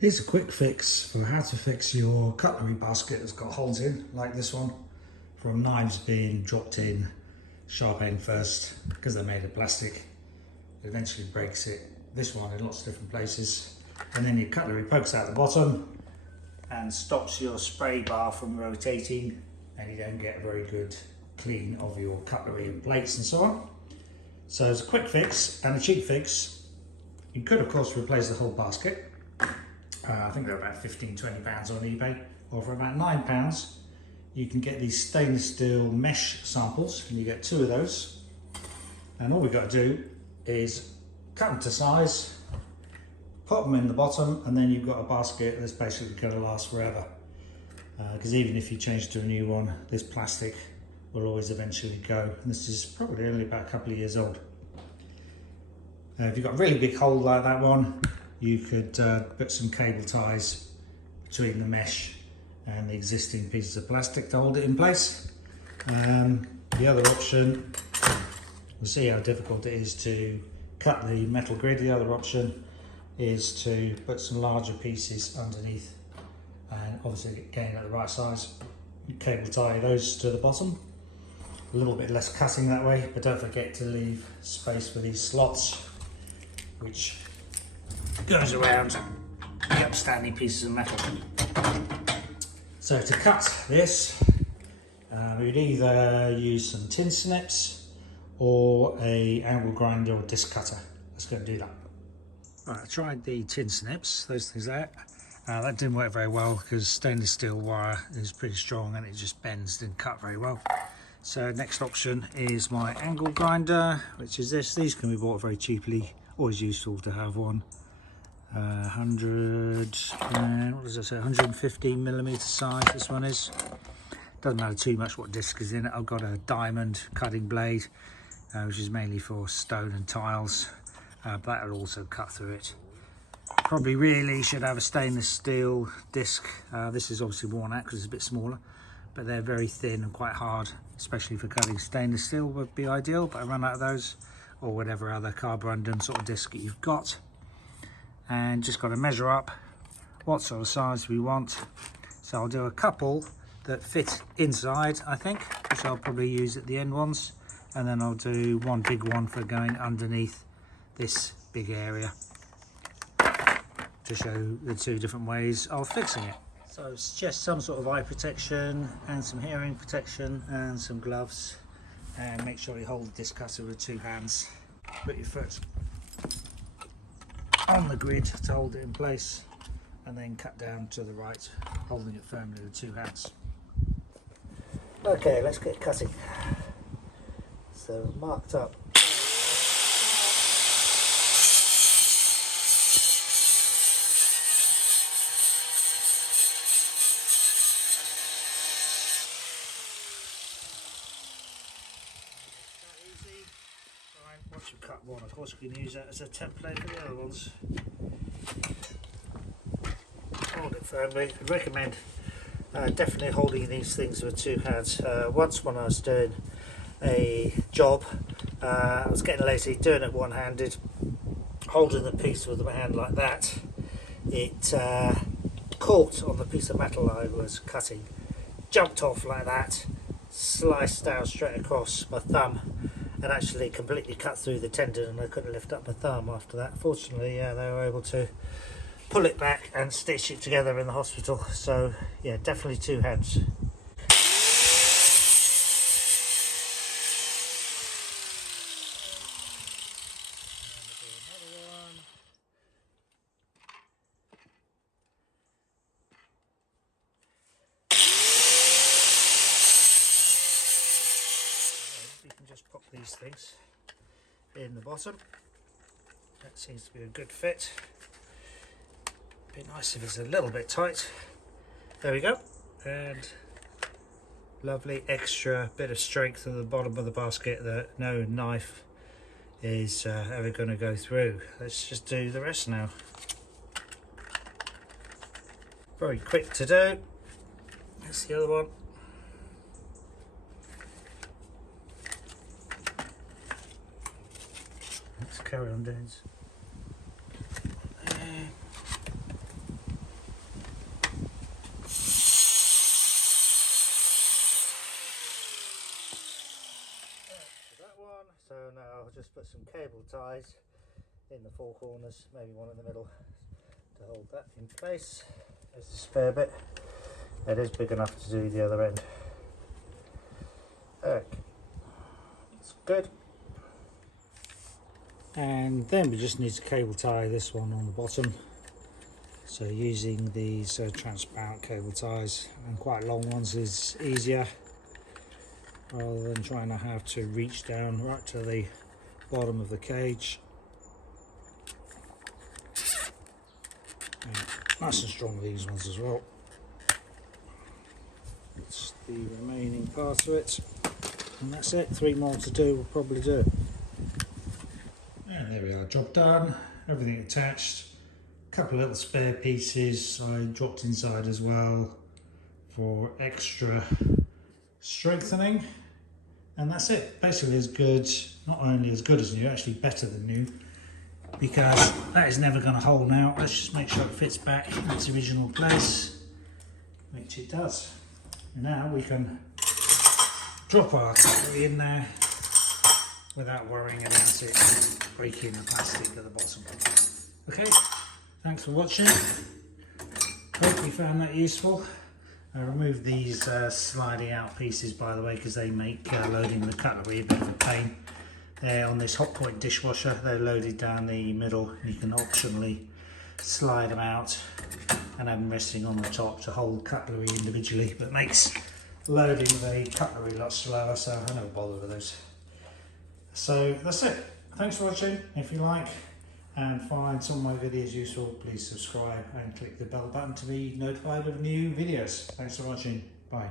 Here's a quick fix for how to fix your cutlery basket that's got holes in, like this one, from knives being dropped in, sharp end first, because they're made of plastic. It eventually breaks it, this one in lots of different places. And then your cutlery pokes out the bottom and stops your spray bar from rotating, and you don't get a very good clean of your cutlery and plates and so on. So it's a quick fix and a cheap fix. You could of course replace the whole basket. I think they're about £15–20 on eBay, or for about £9 you can get these stainless steel mesh samples, and you get 2 of those, and all we've got to do is cut them to size, put them in the bottom, and then you've got a basket that's basically going to last forever, because even if you change to a new one, this plastic will always eventually go, and this is probably only about a couple of years old. If you've got a really big hole like that one, you could put some cable ties between the mesh and the existing pieces of plastic to hold it in place. The other option, we'll see how difficult it is to cut the metal grid. The other option is to put some larger pieces underneath, and obviously again at the right size, cable tie those to the bottom. A little bit less cutting that way, but don't forget to leave space for these slots, which goes around the upstanding pieces of metal. So to cut this, we'd either use some tin snips or a angle grinder or disc cutter. Let's go and do that. Right, I tried the tin snips, those things there. That didn't work very well because stainless steel wire is pretty strong and it just bends, didn't cut very well. So next option is my angle grinder, which is this. These can be bought very cheaply, always useful to have one. 100 and what does it say, 115mm size this one is. Doesn't matter too much what disc is in it. I've got a diamond cutting blade, which is mainly for stone and tiles, but that'll also cut through it. Probably really should have a stainless steel disc. This is obviously worn out because it's a bit smaller, but they're very thin and quite hard, especially for cutting. Stainless steel would be ideal, but I run out of those, or whatever other carborundum sort of disc that you've got. And just got to measure up what sort of size we want. So I'll do a couple that fit inside, I think, which I'll probably use at the end ones, and then I'll do one big one for going underneath this big area to show the 2 different ways of fixing it. So it's just some sort of eye protection and some hearing protection and some gloves, and make sure you hold the disc cutter with 2 hands. Put your foot on the grid to hold it in place, and then cut down to the right, holding it firmly with 2 hands. Okay, let's get cutting. So marked up. Once you've cut one, of course, we can use that as a template for the other ones. Hold it firmly. I recommend definitely holding these things with 2 hands. Once when I was doing a job, I was getting lazy doing it one-handed, holding the piece with my hand like that. It caught on the piece of metal I was cutting, jumped off like that, sliced down straight across my thumb, and actually completely cut through the tendon, and I couldn't lift up my thumb after that. Fortunately, yeah, they were able to pull it back and stitch it together in the hospital. So yeah, definitely 2 hands. You can just pop these things in the bottom. That seems to be a good fit. Be nice if it's a little bit tight. There we go, and lovely extra bit of strength at the bottom of the basket that no knife is ever going to go through. Let's just do the rest now. Very quick to do. That's the other one. Let's carry on doing this. put some cable ties in the four corners, maybe one in the middle to hold that in place. There's the spare bit. It is big enough to do the other end. Okay, that's good. And then we just need to cable tie this one on the bottom. So using these transparent cable ties, and quite long ones, is easier rather than trying to have to reach down right to the bottom of the cage. And nice and strong these ones as well. That's the remaining part of it, and that's it. 3 more to do, we'll probably do it. And there we are, job done, everything attached. A couple of little spare pieces I dropped inside as well for extra strengthening, and that's it. Basically as good, not only as good as new, actually better than new, because that is never going to hold now. Let's just make sure it fits back in its original place, which it does. And now we can drop our cutlery in there without worrying about it breaking the plastic at the bottom. Okay, thanks for watching. Hope you found that useful. I removed these sliding out pieces, by the way, because they make loading the cutlery a bit of a pain. They're on this hot point dishwasher. They're loaded down the middle. You can optionally slide them out and have them resting on the top to hold cutlery individually, but makes loading the cutlery a lot slower, so I never bother with those. So that's it. Thanks for watching. If you like and find some of my videos useful, please subscribe and click the bell button to be notified of new videos. Thanks for watching. Bye.